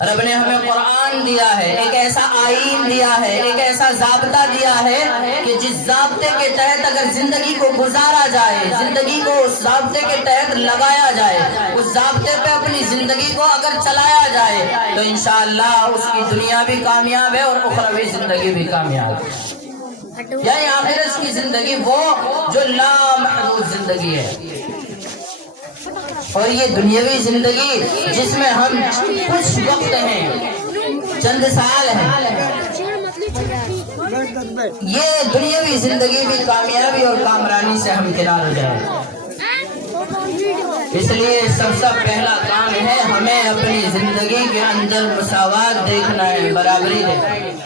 رب نے ہمیں قرآن دیا ہے، ایک ایسا آئین دیا ہے، ایک ایسا ضابطہ دیا ہے کہ جس ضابطے کے تحت اگر زندگی کو گزارا جائے، زندگی کو اس ضابطے کے تحت لگایا جائے، اس ضابطے پہ اپنی زندگی کو اگر چلایا جائے تو انشاءاللہ اس کی دنیا بھی کامیاب ہے اور اخروی زندگی بھی کامیاب ہے، یعنی آخرت کی زندگی وہ جو لامحدود زندگی ہے، اور یہ دنیاوی زندگی جس میں ہم کچھ وقت ہیں، چند سال ہیں، یہ دنیاوی زندگی بھی کامیابی اور کامرانی سے ہم کنار ہو جائیں۔ اس لیے سب سے پہلا کام ہے ہمیں اپنی زندگی کے اندر مساوات دیکھنا ہے، برابری دیکھنا ہے۔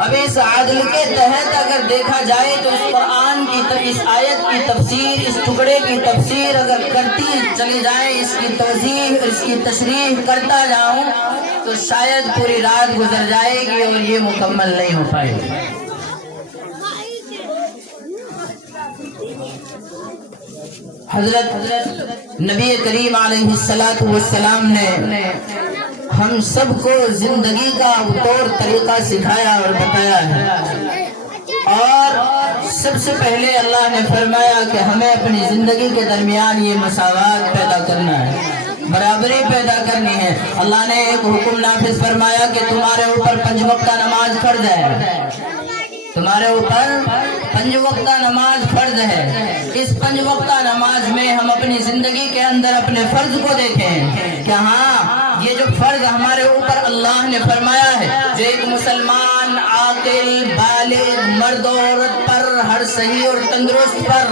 اب اس عدل کے تحت اگر دیکھا جائے تو اس قرآن کی اس آیت کی تفسیر، اس ٹکڑے کی تفسیر اگر کرتی چلی جائیں، اس کی توضیح، اس کی تشریح کرتا جاؤں تو شاید پوری رات گزر جائے گی اور یہ مکمل نہیں ہو پائے گی۔ حضرت نبی کریم علیہ السلام نے ہم سب کو زندگی کا طور طریقہ سکھایا اور بتایا ہے، اور سب سے پہلے اللہ نے فرمایا کہ ہمیں اپنی زندگی کے درمیان یہ مساوات پیدا کرنا ہے، برابری پیدا کرنی ہے۔ اللہ نے ایک حکم نافذ فرمایا کہ تمہارے اوپر 5 وقتہ نماز فرض ہے، تمہارے اوپر 5 وقتہ نماز فرض ہے۔ اس 5 وقتہ نماز میں ہم اپنی زندگی کے اندر اپنے فرض کو دیکھیں کہ ہاں یہ جو فرض ہمارے اوپر اللہ نے فرمایا ہے، جو ایک مسلمان عاقل بالغ مرد و عورت پر، ہر صحیح اور تندرست پر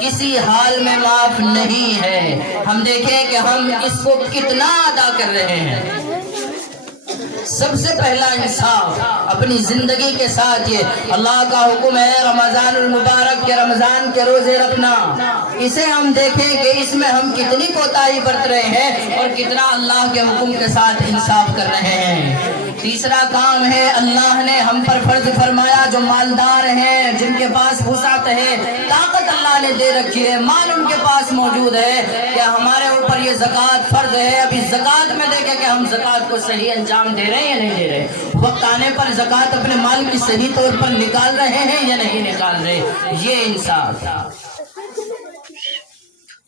کسی حال میں معاف نہیں ہے، ہم دیکھیں کہ ہم اس کو کتنا ادا کر رہے ہیں۔ سب سے پہلا انصاف اپنی زندگی کے ساتھ، یہ اللہ کا حکم ہے رمضان المبارک کے رمضان کے روزے رکھنا، اسے ہم دیکھیں کہ اس میں ہم کتنی کوتاہی برت رہے ہیں اور کتنا اللہ کے حکم کے ساتھ انصاف کر رہے ہیں۔ تیسرا کام ہے اللہ نے ہم پر فرض فرمایا، جو مالدار ہیں، جن کے پاس وسعت ہے، طاقت اللہ نے دے رکھی ہے، مال ان کے پاس موجود ہے، کہ ہمارے اوپر یہ زکوٰۃ فرض ہے۔ ابھی زکوٰۃ میں دیکھیں کہ ہم زکوٰۃ کو صحیح انجام دے رہے ہیں یا نہیں دے رہے، وقت آنے پر زکوٰۃ اپنے مال کی صحیح طور پر نکال رہے ہیں یا نہیں نکال رہے، یہ انصاف۔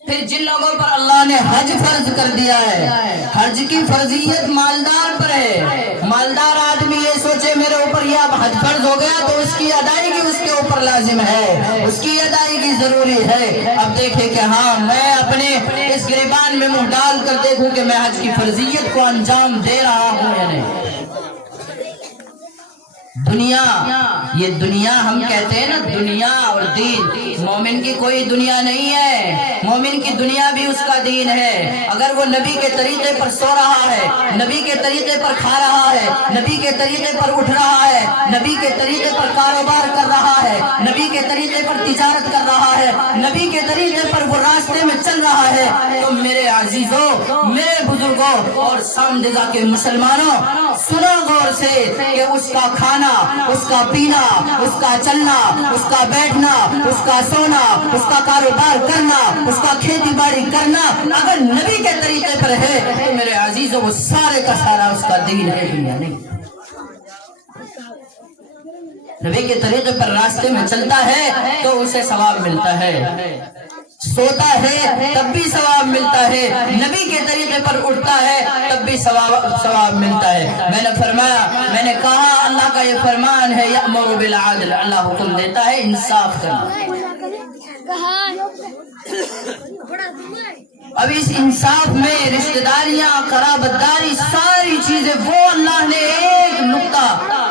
پھر جن لوگوں پر اللہ نے حج فرض کر دیا ہے، حج کی فرضیت مالدار پر ہے، مالدار آدمی یہ سوچے میرے اوپر یہ اب حج فرض ہو گیا تو اس کی ادائیگی اس کے اوپر لازم ہے، اس کی ادائیگی ضروری ہے۔ اب دیکھیں کہ ہاں میں اپنے اس گریبان میں منہ ڈال کر دیکھوں کہ میں حج کی فرضیت کو انجام دے رہا ہوں یا نہیں۔ دنیا، یہ دنیا ہم کہتے ہیں نا، دنیا اور دین، مومن کی کوئی دنیا نہیں ہے، مومن کی دنیا بھی اس کا دین ہے۔ اگر وہ نبی کے طریقے پر سو رہا ہے، نبی کے طریقے پر کھا رہا ہے، نبی کے طریقے پر اٹھ رہا ہے، نبی کے طریقے پر کاروبار کر رہا ہے، نبی کے طریقے پر تجارت کر رہا ہے، نبی کے طریقے پر وہ راستے میں چل رہا ہے، تو میرے عزیزوں، میرے بزرگوں اور سامدگا کے مسلمانوں، سنو غور سے کہ اس کا کھانا، اس کا پینا، اس کا چلنا، اس کا بیٹھنا، اس کا سونا، اس کا کاروبار کرنا، اس کا کھیتی باڑی کرنا اگر نبی کے طریقے پر ہے تو میرے عزیزوں وہ سارے کا سارا اس کا دین ہے، دنیا نہیں۔ نبی کے طریقے پر راستے میں چلتا ہے تو اسے ثواب ملتا ہے، سوتا ہے تب بھی ثواب ملتا ہے، نبی کے طریقے پر اٹھتا ہے تب بھی ثواب ملتا ہے۔ میں نے فرمایا، میں نے کہا اللہ کا یہ فرمان ہے یأمر بالعدل، اللہ حکم دیتا ہے انصاف کرنا۔ اب اس انصاف میں رشتہ داریاں، قرابت داری، ساری چیزیں وہ اللہ نے ایک نقطہ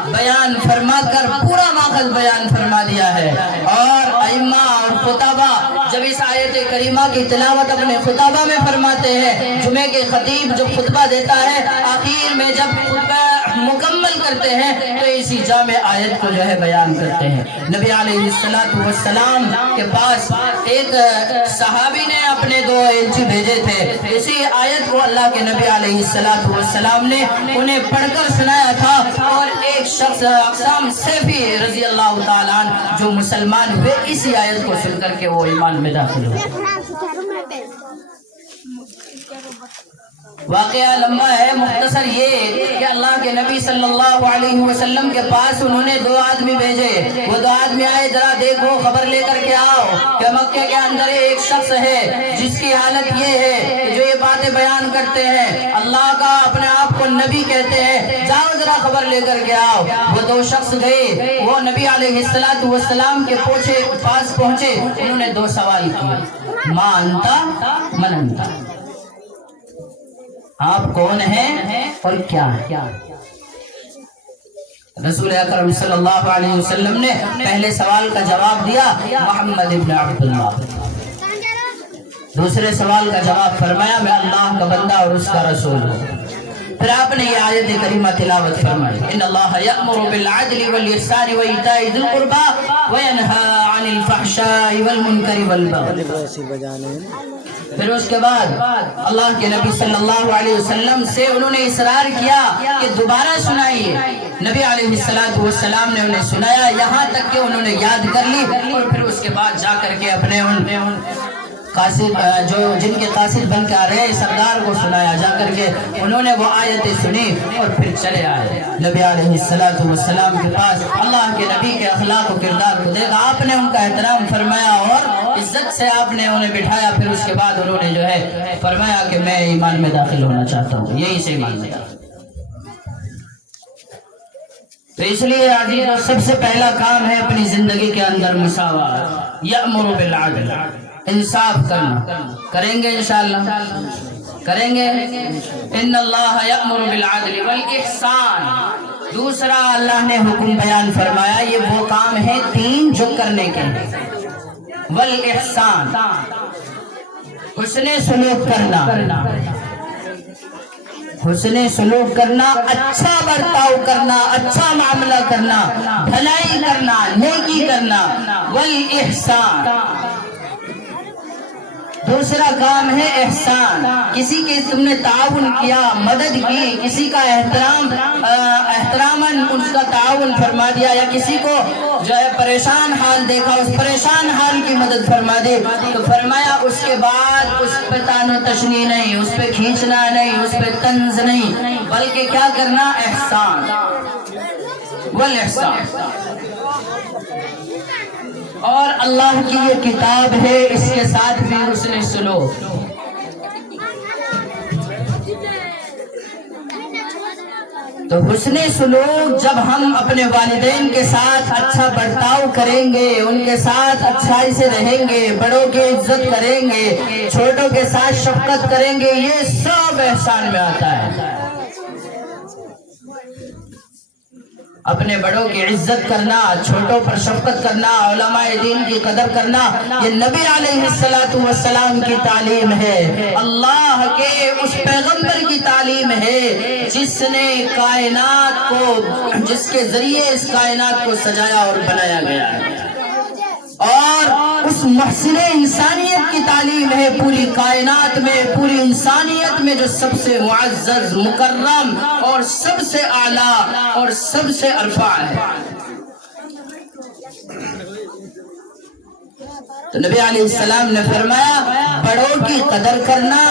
بیان فرما کر پورا ماخذ بیان فرما دیا ہے۔ اور ائمہ اور خطبہ جب اس آیت کریمہ کی تلاوت اپنے خطبہ میں فرماتے ہیں، جمعے کے خطیب جو خطبہ دیتا ہے آخر میں جب خطبہ مکمل کرتے ہیں تو اسی جامع آیت کو جو ہے بیان کرتے ہیں۔ نبی علیہ السلام کے پاس ایک صحابی نے اپنے 2 ایلچی بھیجے تھے، اسی آیت کو اللہ کے نبی علیہ السلام نے انہیں پڑھ کر سنایا تھا، اور ایک شخص اقسام سیفی رضی اللہ تعالیٰ عنہ جو مسلمان ہوئے اسی آیت کو سن کر کے وہ ایمان میں داخل ہوئے۔ واقعہ لمبا ہے، مختصر یہ کہ اللہ کے نبی صلی اللہ علیہ وسلم کے پاس انہوں نے 2 آدمی بھیجے. وہ 2 آدمی آئے، ذرا دیکھو، خبر لے کر کے آؤ کہ مکہ کے اندر ایک شخص ہے جس کی حالت یہ ہے کہ جو یہ باتیں بیان کرتے ہیں، اللہ کا اپنے آپ کو نبی کہتے ہیں، جاؤ ذرا خبر لے کر کے آؤ. وہ 2 شخص گئے، وہ نبی علیہ السلام کے پاس پہنچے. انہوں نے 2 سوال کیے، ما انتا من انتا، آپ کون ہیں اور کیا ہے؟ رسول اکرم صلی اللہ علیہ وسلم نے پہلے سوال کا جواب دیا، محمد ابن عبداللہ. دوسرے سوال کا جواب فرمایا، میں اللہ کا بندہ اور اس کا رسول ہوں. پھر آپ نے یہ آیت کریمہ تلاوت فرمائی، ان اللہ یأمر بالعدل والاحسان وایتاء ذی القربى وینہی عن الفحشاء والمنکر والبغی. پھر اس کے بعد اللہ کے نبی صلی اللہ علیہ وسلم سے انہوں نے اصرار کیا کہ دوبارہ سنائیے. نبی علیہ السلام نے انہیں سنایا یہاں تک کہ انہوں نے یاد کر لی. اور پھر اس کے بعد جا کر کے اپنے ان قاصد جن کے قاصد بن کے آ رہے سردار کو سنایا. جا کر کے انہوں نے وہ آیتیں سنی اور پھر چلے آئے نبی علیہ السلام کے پاس. اللہ کے نبی کے اخلاق و کردار کو دیکھا، آپ نے ان کا احترام فرمایا اور عزت سے آپ نے انہیں بٹھایا. پھر اس کے بعد انہوں نے جو ہے فرمایا کہ میں ایمان میں داخل ہونا چاہتا ہوں، یہی سے ایمان میں داخل. تو اس لیے عزیزو سب سے پہلا کام ہے اپنی زندگی کے اندر مساوات، یأمر بالعدل، انصاف کرنا. کریں گے انشاءاللہ، کریں گے. ان اللہ یأمر بالعدل والاحسان. دوسرا اللہ نے حکم بیان فرمایا، یہ وہ کام ہے 3 جو کرنے کے ہیں. والاحسان، حسن سلوک کرنا، حسن سلوک کرنا، اچھا برتاؤ کرنا، اچھا معاملہ کرنا، بھلائی کرنا، نیکی کرنا. والاحسان، دوسرا کام ہے احسان. کسی کے تم نے تعاون کیا، مدد کی، کسی کا احتراماً اس کا تعاون فرما دیا، یا کسی کو جو ہے پریشان حال دیکھا، اس پریشان حال کی مدد فرما دی. تو فرمایا اس کے بعد اس پہ تان و تشنی نہیں، اس پہ کھینچنا نہیں، اس پہ طنز نہیں، بلکہ کیا کرنا، احسان. والاحسان. اور اللہ کی یہ کتاب ہے، اس کے ساتھ بھی حسن سلوک. تو حسن سلوک جب ہم اپنے والدین کے ساتھ اچھا برتاؤ کریں گے، ان کے ساتھ اچھائی سے رہیں گے، بڑوں کی عزت کریں گے، چھوٹوں کے ساتھ شفقت کریں گے، یہ سب احسان میں آتا ہے. اپنے بڑوں کی عزت کرنا، چھوٹوں پر شفقت کرنا، علماء دین کی قدر کرنا، یہ نبی علیہ السلام کی تعلیم ہے، اللہ کے اس پیغمبر کی تعلیم ہے جس نے کائنات کو، جس کے ذریعے اس کائنات کو سجایا اور بنایا گیا ہے. اور اس محسن انسانیت کی تعلیم ہے پوری کائنات میں، پوری انسانیت میں، جو سب سے معزز، مکرم اور سب سے اعلیٰ اور سب سے ارفع ہے. تو نبی علیہ السلام نے فرمایا بڑوں کی قدر کرنا،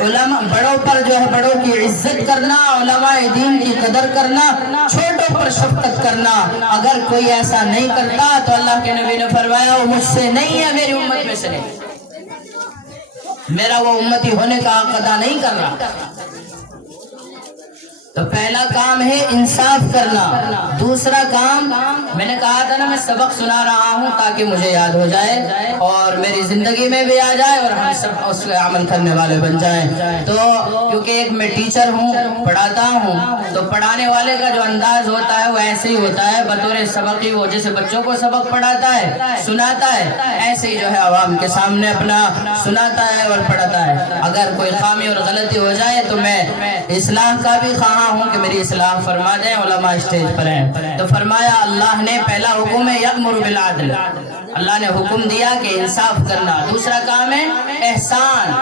علماء بڑوں پر جو ہے بڑوں کی عزت کرنا، علماء دین کی قدر کرنا، چھوٹوں پر شفقت کرنا. اگر کوئی ایسا نہیں کرتا تو اللہ کے نبی نے فرمایا وہ مجھ سے نہیں ہے، میری امت میں سے نہیں، میرا وہ امتی ہونے کا حق ادا نہیں کر رہا. تو پہلا کام ہے انصاف کرنا. دوسرا کام میں نے کہا تھا نا، میں سبق سنا رہا ہوں تاکہ مجھے یاد ہو جائے اور میری زندگی میں بھی آ جائے اور ہم سب اس پہ عمل کرنے والے بن جائیں. تو کیونکہ ایک میں ٹیچر ہوں، پڑھاتا ہوں، تو پڑھانے والے کا جو انداز ہوتا ہے وہ ایسے ہی ہوتا ہے، بطور سبق ہی. وہ جیسے بچوں کو سبق پڑھاتا ہے، سناتا ہے، ایسے ہی جو ہے عوام کے سامنے اپنا سناتا ہے اور پڑھاتا ہے. اگر کوئی خامی اور غلطی ہو جائے تو میں اصلاح کا بھی خواہاں ہوں کہ میری اصلاح فرما دیں. علماء اسٹیج پر ہیں. تو فرمایا اللہ نے پہلا حکم ہے یأمر بالعدل، اللہ نے حکم دیا کہ انصاف کرنا. دوسرا کام ہے احسان.